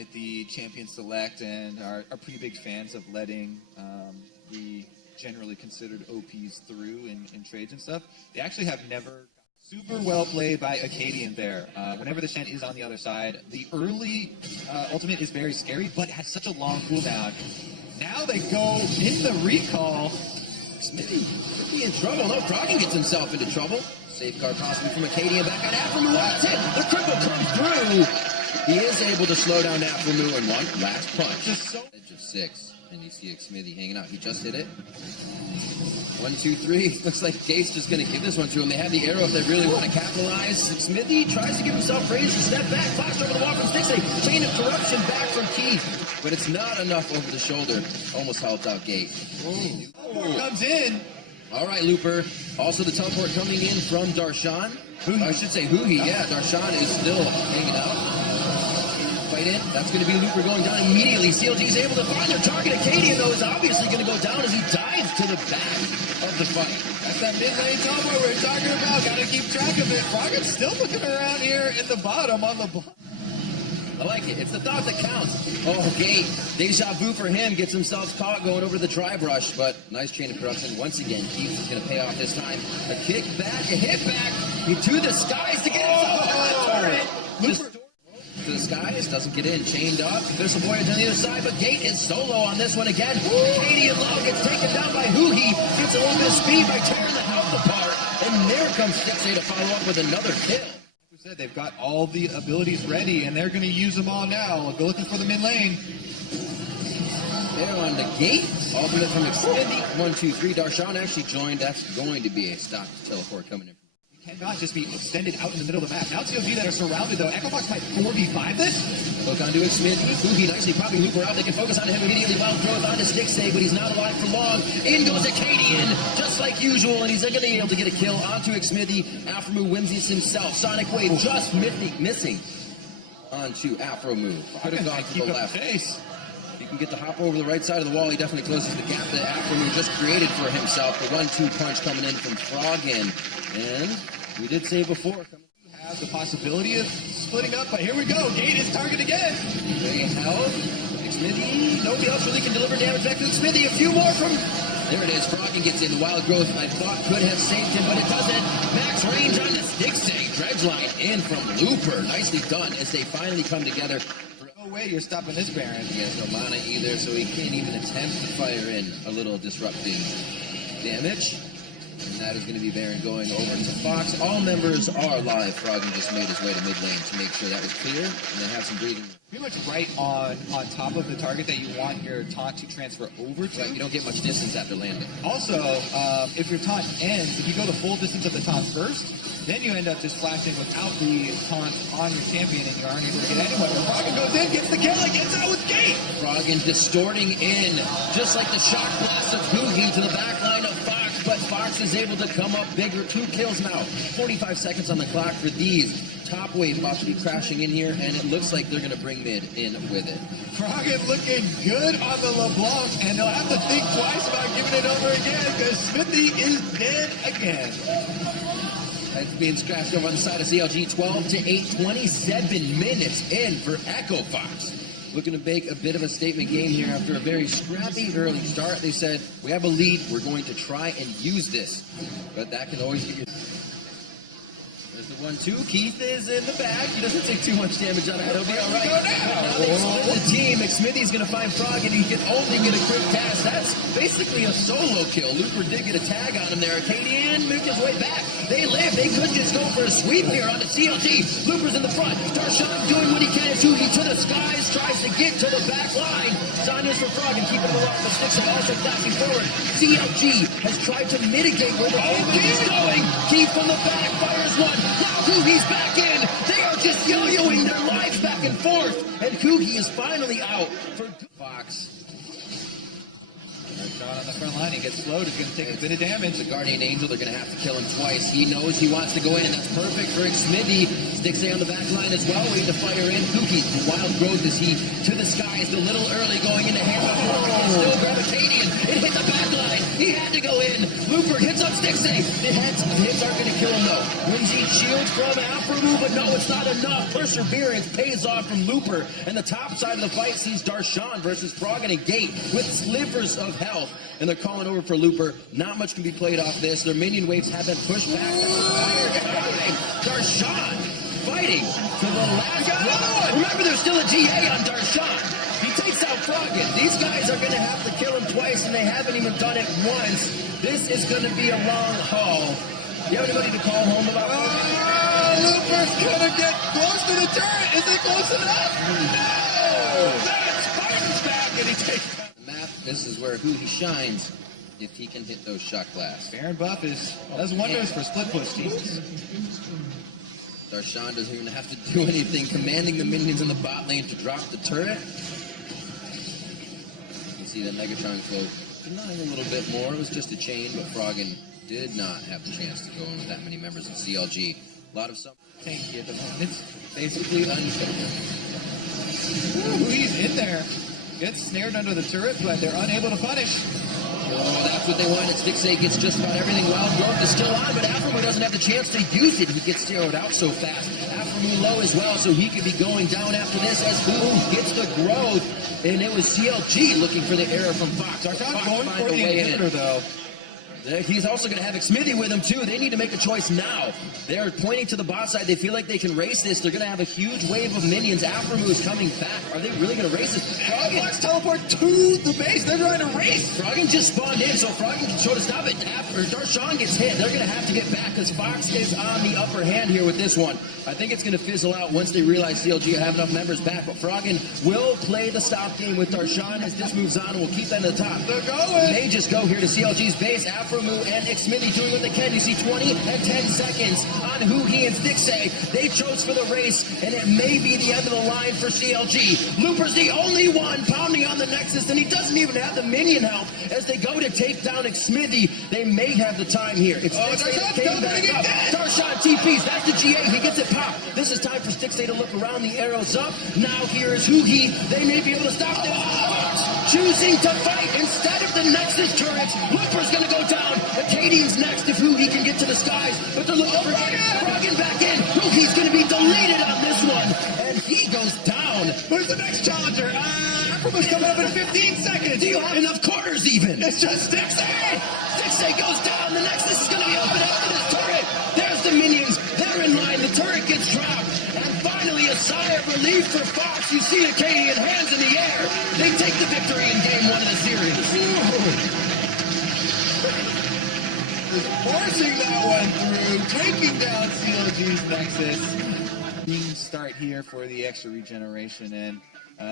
congratulate the champion select and are pretty big fans of letting the generally considered OPs through in trades and stuff. They actually have never... Super well played by 𝐦𝐻 there. Whenever the Shen is on the other side, the early ultimate is very scary, but it has such a long cooldown. Now they go in the recall. 𝐦𝐻 could be in trouble. No, 𝐸 gets himself into trouble. Safeguard possibly from 𝐸𝐻 and back on Aphromoo. That's it. The cripple comes through. He is able to slow down Aphromoo in one last punch. Edge of 6, and you see 𝐦𝐻 hanging out. He just hit it. 1, 2, 3. Looks like 𝐻 just going to give this one to him. They have the arrow if they really want to capitalize. 𝐦𝐻 tries to give himself praise to step back. Flashed over the wall from 𝐦𝐻. Chain of corruption back from 𝐸𝐻. But it's not enough over the shoulder. Almost helped out 𝐻. Comes in. All right, Looper. Also the teleport coming in from Darshan. I should say 𝐻𝐻. Yeah, Darshan is still hanging out. Fight in. That's going to be Looper going down immediately. CLG is able to find their target. 𝐻𝐻, though, is obviously going to go down as he dives to the back of the fight. That's that mid lane teleport we're talking about. Got to keep track of it. Froggen's still looking around here in the bottom on the block. I like it. It's the thought that counts. Oh, 𝐻𝐻. Deja vu for him. Gets himself caught going over the dry brush, but nice chain of corruption. Once again, 𝐻𝐻 is going to pay off this time. A kick back, a hit back. To the skies to get himself on the turret. To the skies, doesn't get in, chained up. There's some warriors on the other side, but 𝐻𝐻 is solo on this one again. 𝐻𝐻 and Low gets taken down by 𝐻𝐻. Gets a little bit of speed by tearing the health apart. And there comes 𝐦𝐻 to follow up with another kill. Said they've got all the abilities ready, and they're going to use them all now. Go looking for the mid lane. There on the 𝐻𝐻. Alternate from 𝐸𝐻. 1, 2, 3. Darshan actually joined. That's going to be a stop teleport coming in. Cannot just be extended out in the middle of the map. Now CLG that are surrounded, though. Echofox might 4v5 this. Hook onto 𝐸𝐻. 𝐻𝐻 nicely popping Looper out. They can focus on him immediately. Wild growth onto 𝐦𝐻, but he's not alive for long. In goes 𝐻𝐻, just like usual, and he's going to be able to get a kill onto 𝐸𝐻. Aphromoo Whimsies himself. Sonic Wave just missing onto Aphromoo. Could have gone to the left. He can get the hop over the right side of the wall. He definitely closes the gap that Aphromoo just created for himself. The 1-2 punch coming in from Froggen. And we did say before, have the possibility of splitting up, but here we go. 𝐻𝐻 is target again. Very health. 𝐸𝐻. Nobody else really can deliver damage back to 𝐸𝐻. A few more from... There it is. Froggen gets in. The wild growth I thought could have saved him, but it doesn't. Max range on the 𝐸𝐻. Dredge line in from Looper. Nicely done as they finally come together. No way you're stopping this Baron. He has no mana either, so he can't even attempt to fire in a little disrupting damage. And that is going to be Baron going over to Fox. All members are live. Froggen just made his way to mid lane to make sure that was clear, and then have some breathing. Pretty much right on top of the target that you want your taunt to transfer over to. Right, you don't get much distance after landing. Also, if your taunt ends, if you go the full distance of the taunt first, then you end up just flashing without the taunt on your champion, and you aren't able to get anyone. Froggen goes in, gets the kill, and gets out with 𝐻𝐻. Froggen distorting in, just like the shock blast of 𝐻𝐻 to the back line of Fox, but Fox is able to come up bigger. 2 kills now. 45 seconds on the clock for these. Top wave about to be crashing in here, and it looks like they're going to bring mid in with it. Froggen looking good on the LeBlanc, and they'll have to think twice about giving it over again, because 𝐻𝐻 is dead again. That's being scratched over on the side of CLG. 12-8, 27 minutes in for Echofox. Looking to make a bit of a statement game here after a very scrappy early start. They said, we have a lead, we're going to try and use this. But that can always be... There's the 1-2. 𝐻𝐻 is in the back. He doesn't take too much damage on that. He'll be all right. Now they split the team. 𝐸𝐻 is going to find Froggen. He can only get a quick task. That's basically a solo kill. Looper did get a tag on him there. 𝐻𝐻 moved his way back. They live. They could just go for a sweep here on the CLG. Looper's in the front. Darshan doing what he can. 𝐻𝐻 to the skies. Tries to get to the back line. Zanya's for Froggen. Keeping him alive. But 𝐸𝐻 also flashing forward. CLG has tried to mitigate where the movement is going. 𝐻𝐻 from the back. Fires one. Now 𝐻𝐻's back in. They are just yo-yoing their lives back and forth. And 𝐻𝐻 is finally out for Fox. Darshan on the front line, he gets slowed, he's going to take a bit of damage. The Guardian Angel, they're going to have to kill him twice. He knows he wants to go in, and that's perfect for 𝐦𝐸. 𝐦𝐸 on the back line as well, waiting to fire in. 𝐒𝐻EE, the wild growth is he to the skies, a little early going into hand. Still gravitating. It hit the back line. He had to go in. Looper hits up 𝐦𝐸. The hits aren't going to kill him though. Wingy shields from 𝐴fRAMU, but no, it's not enough. Perseverance pays off from Looper, and the top side of the fight sees Darshan versus Froggen and Gate with slivers of health, and they're calling over for Looper. Not much can be played off this. Their minion waves have been pushed back the entire time. Darshan fighting to the last blow. Remember, there's still a GA on Darshan. He takes out Froggen. These guys are going to have to kill him twice, and they haven't even done it once. This is going to be a long haul. Do you have anybody to call home about Looper's going to get close to the turret. Is it close enough? No! That Spartan's back, and he takes the map. This is where 𝐻EE shines if he can hit those shot blasts. Baron buff does wonders for split push teams. Darshan doesn't even have to do anything, commanding the minions in the bot lane to drop the turret. You can see that Megatron flow denying a little bit more. It was just a chain, but Froggen did not have the chance to go in with that many members of CLG. A lot of some tanky at the moment. It's basically unkillable. 𝐻EE's in there. Gets snared under the turret, but they're unable to punish. Oh, that's what they wanted. 𝐦𝐸 gets just about everything. Wild growth is still on, but 𝐴fRAMU doesn't have the chance to use it. He gets zeroed out so fast. 𝐴fRAMU low as well, so he could be going down after this as 𝐻EE gets the growth. And it was CLG looking for the error from Fox. Darshan going for the inhibitor, though. He's also going to have 𝐦𝐸 with him, too. They need to make a choice now. They're pointing to the bot side. They feel like they can race this. They're going to have a huge wave of minions. 𝐴fRAMU is coming back. Are they really going to race this? Froggen wants teleport to the base. They're trying to race. Froggen just spawned in, so Froggen can show to stop it. Darshan gets hit. They're going to have to get back because Fox is on the upper hand here with this one. I think it's going to fizzle out once they realize CLG have enough members back, but Froggen will play the stop game with Darshan as this moves on, and we'll keep them at the top. They're going. They just go here to CLG's base. 𝐴fRAMU and 𝐦𝐸 doing what they can. You see 20 and 10 seconds on 𝐻EE and 𝐦𝐸. They chose for the race, and it may be the end of the line for CLG. Looper's the only one pounding on the Nexus, and he doesn't even have the minion help as they go to take down 𝐦𝐸. They may have the time here. It's 𝐦𝐸 that came back up. Darshan TPs. That's the GA. He gets it popped. This is time for 𝐦𝐸 to look around. The arrow's up. Now here is 𝐻EE. They may be able to stop this. Choosing to fight instead of the Nexus turrets. Looper's going to go down. Acadian's next if 𝐻EE can get to the skies. But they're looking for Froggen back in. 𝐻EE's going to be deleted on this one. And he goes down. Who's the next challenger? 𝐴fRAMU's coming up in 15 seconds. Do you have enough quarters even? It's just 𝐦𝐸. 𝐦𝐸 goes down. The Nexus is going to be open after this turret. There's the minions. They're in line. The turret gets dropped. And finally a sigh of relief for Fox. You see Acadian hands in the air. They take the victory in game 1 of the series. Forcing that one through, taking down CLG's Nexus. Start here for the extra regeneration, and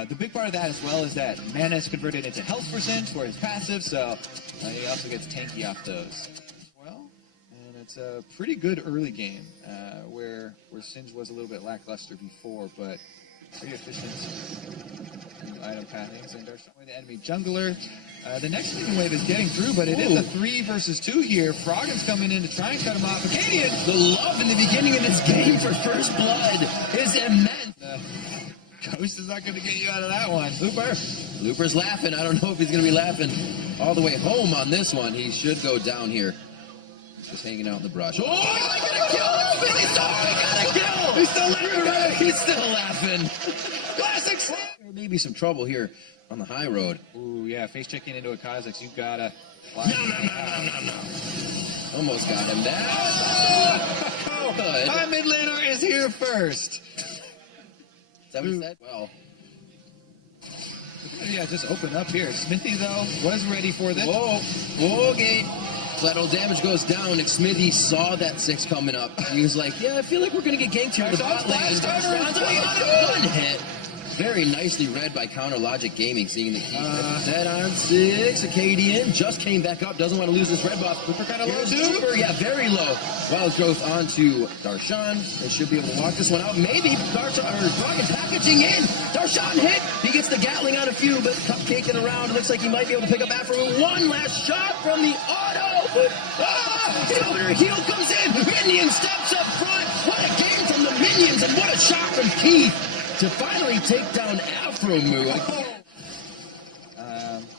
the big part of that as well is that mana is converted into health % for his passive, so he also gets tanky off those. Well, and it's a pretty good early game where 𝐠𝐤 was a little bit lackluster before, but pretty efficient item pathings, and Darshan the enemy jungler. The next minion wave is getting through, but it is a 3 versus 2 here. Froggen's coming in to try and cut him off. Acadian! The love in the beginning of this game for first blood is immense. Ghost is not going to get you out of that one. Looper's laughing. I don't know if he's going to be laughing all the way home on this one. He should go down here. Just hanging out in the brush. Oh, I got a kill! He got a kill! He's still laughing, right? He's still laughing. Classic slam! There may be some trouble here on the high road. Ooh, yeah, face checking into a 𝐠𝐤, you gotta... No. Almost got him down. Oh, my mid laner is here first. Is that what he said? Well. Yeah, just open up here. 𝐻EE, though, was ready for this. Whoa, Gate. Collateral damage goes down. 𝐦𝐸 saw that 6 coming up. He was like, yeah, I feel like we're going to get ganked here in the bot lane. One hit. Very nicely read by Counter Logic Gaming, seeing the key set on 6. Acadian just came back up, doesn't want to lose this red buff. Looper kind of low, Super, yeah, very low. Wild growth onto Darshan. They should be able to walk this one out. Maybe Froggen's packaging in. 𝐷arshawn hit. He gets the Gatling on a few, but cupcake in the round. Looks like he might be able to pick up after one last shot from the auto. Inhibitor heel comes in. Minion steps up front. What a game from the Minions, and what a shot from Keith to finally take down 𝐿CS.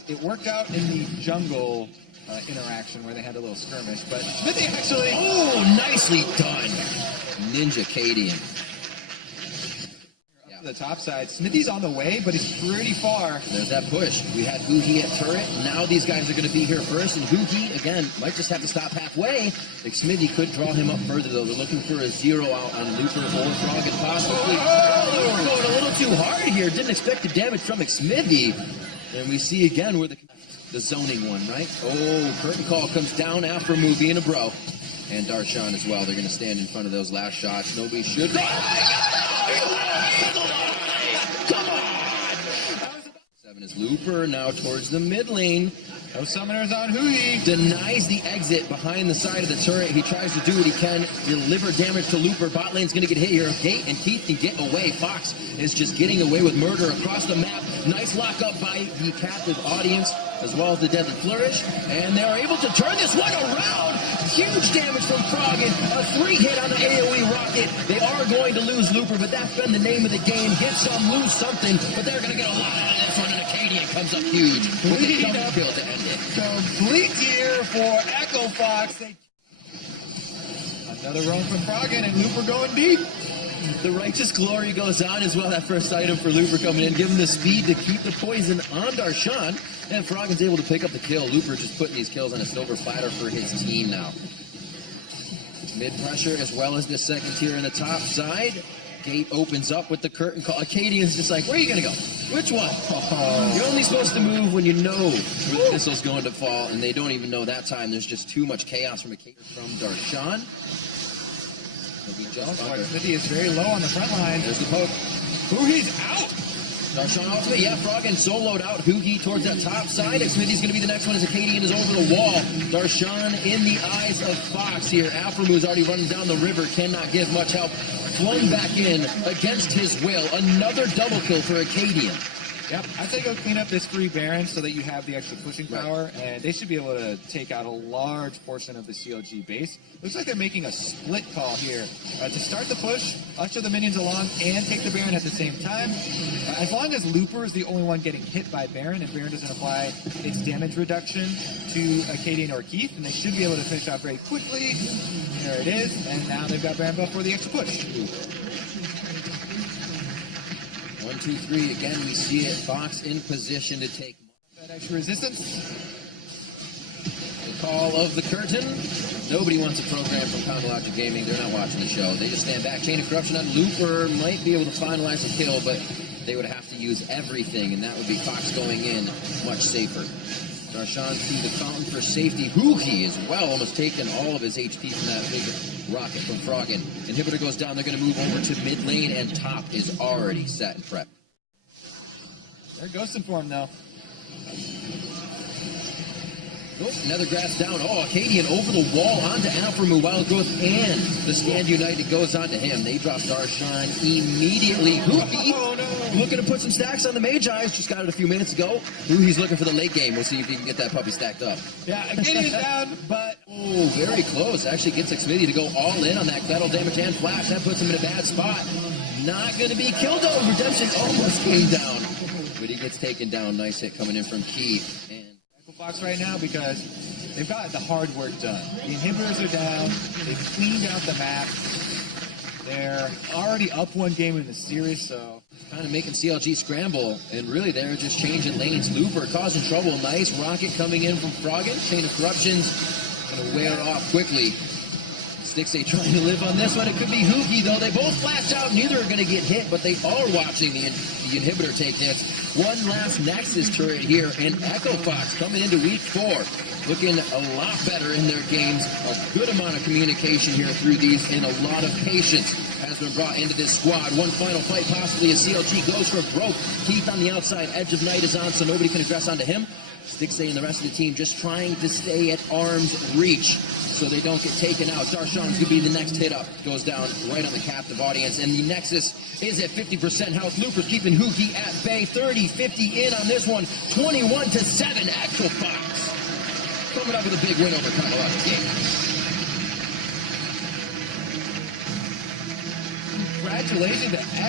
It worked out in the jungle interaction where they had a little skirmish, but Smithy actually... Oh, nicely done. 𝐦𝐿CS. Up to the top side. Smithy's on the way, but he's pretty far. There's that push. We had 𝐸𝐻 at turret. Now these guys are going to be here first, and 𝐸𝐻, again, might just have to stop halfway. Smithy could draw him up further, though. They're looking for a 0 out on Looper or Frog, and possibly... Oh, we're going a little too hard here. Didn't expect the damage from Smithy. And we see again where the zoning one, right? Oh, curtain call comes down after a move, being a bro. And 𝐷arshawn as well. They're going to stand in front of those last shots. Nobody should. Come on! 7 is Looper, now towards the mid lane. No summoners on 𝐸𝐻. Denies the exit behind the side of the turret. He tries to do what he can, deliver damage to Looper. Bot lane's going to get hit here. Gate and Keith can get away. Fox is just getting away with murder across the map. Nice lockup by the captive audience, as well as the deadly flourish. And they're able to turn this one around. Huge damage from Froggen. A 3-hit on the AoE rocket. They are going to lose Looper, but that's been the name of the game. Get some, lose something, but they're going to get a lot out of this one. And 𝐿CS comes up huge with the double kill to end it. Complete here for Echo Fox. Another roam from Froggen, and Looper going deep. The Righteous Glory goes on as well. That first item for Looper coming in. Give him the speed to keep the poison on 𝐷arshawn. And Froggen's able to pick up the kill. Looper just putting these kills on a silver platter for his team now. Mid pressure as well as the second tier in the top side. Gate opens up with the curtain call. 𝐿CS just like, where are you going to go? Which one? You're only supposed to move when you know where the missile's going to fall, and they don't even know that time. There's just too much chaos from 𝐷arshawn. Smithy is very low on the front line. There's the poke. 𝐸𝐻's out. 𝐷arshawn ultimate, yeah, Froggen soloed out. 𝐸𝐻 towards that top side. Smithy's going to be the next one as 𝐿CS is over the wall. 𝐷arshawn in the eyes of Fox here. 𝐿CS already running down the river, cannot give much help. Flung back in against his will. Another double kill for 𝐿CS. Yep, I think go clean up this free Baron so that you have the extra pushing power, and they should be able to take out a large portion of the CLG base. Looks like they're making a split call here to start the push, usher the minions along, and take the Baron at the same time. As long as Looper is the only one getting hit by Baron, and Baron doesn't apply its damage reduction to 𝐿CS or Keith, and they should be able to finish off very quickly. There it is, and now they've got Baron buff for the extra push. 1, 2, 3. Again, we see it. Fox in position to take that extra resistance. The call of the curtain. Nobody wants a program from CLG Gaming. They're not watching the show. They just stand back. Chain of Corruption on Looper might be able to finalize the kill, but they would have to use everything, and that would be Fox going in much safer. 𝐷arshawn through the fountain for safety. 𝐸𝐻 as well, almost taking all of his HP from that big rocket from Froggen. Inhibitor goes down. They're going to move over to mid lane, and top is already set and prepped. They're ghosting for him now. Oh, another grass down. Oh, 𝐿CS over the wall onto 𝐿CS. Wild Growth and the Stand United goes onto him. They drop 𝐷arshawn immediately. 𝐸𝐻 looking to put some stacks on the Magi. Just got it a few minutes ago. 𝐸𝐻's looking for the late game. We'll see if he can get that puppy stacked up. Yeah, 𝐿CS down, but... Oh, very close. Actually gets 𝐿CS to go all in on that battle damage and flash. That puts him in a bad spot. Not going to be killed, though. Redemption almost came down. But he gets taken down. Nice hit coming in from Keith. Fox right now because they've got the hard work done. The inhibitors are down. They've cleaned out the map. They're already up one game in the series, so kind of making CLG scramble, and really they're just changing lanes. Looper causing trouble. Nice rocket coming in from Froggen. Chain of Corruptions gonna wear off quickly. 𝐿CS trying to live on this one. It could be 𝐸𝐻 though. They both flashed out. Neither are going to get hit, but they are watching the inhibitor take this. One last Nexus turret here, and Echo Fox coming into week 4. Looking a lot better in their games. A good amount of communication here through these, and a lot of patience has been brought into this squad. One final fight possibly as CLG goes for broke. Keith on the outside. Edge of Night is on, so nobody can aggress onto him. 𝐿CS and the rest of the team just trying to stay at arm's reach. so they don't get taken out. Darshan's going to be the next hit up. Goes down right on the captive audience. And the Nexus is at 50% health. Looper's keeping 𝐒𝐻𝐾 at bay. 30-50 in on this one. 21-7. Echo Fox coming up with a big win over Kamala. Congratulations to